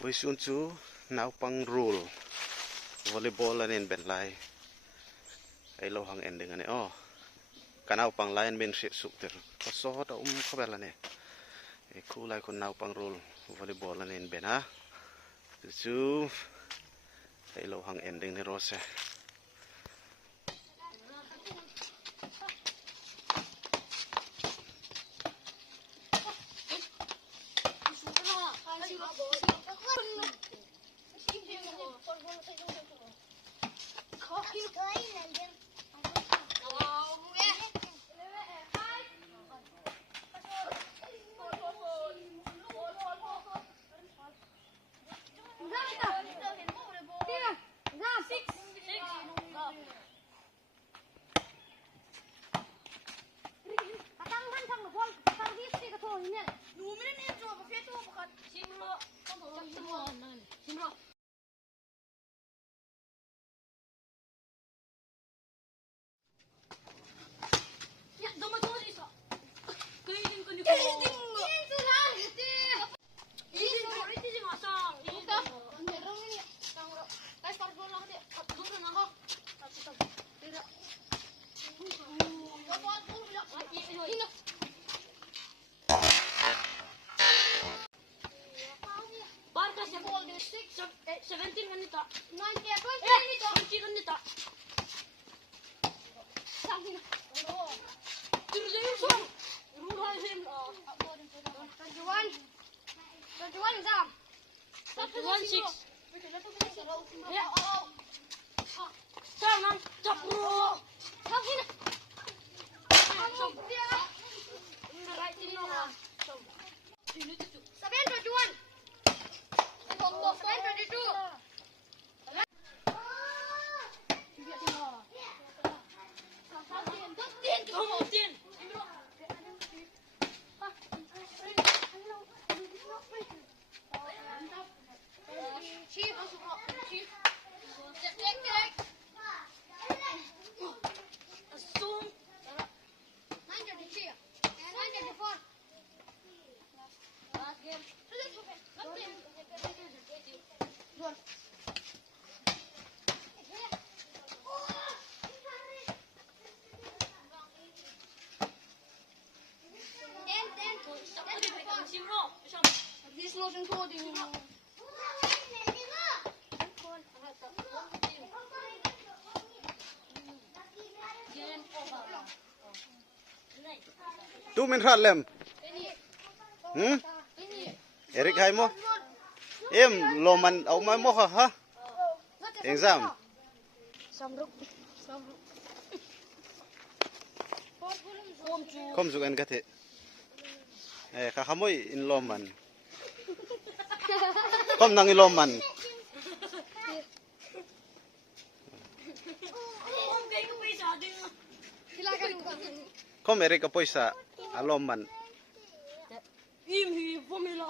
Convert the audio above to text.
Boys unchu nau pang rule volleyball anin ben lai ai lo hang ending ane oh kanau pang lain ben suk ter so da khabela ne e khu lai kon nau pang rule volleyball anin ben ha chu ai lo hang ending ne rose tu min khat lem Eric hai mo em lo man au mai mo ha exam kom zu an ka the kha khamoi in lo man kom nang in lo man kom Eric ka poisa alom man im hi formula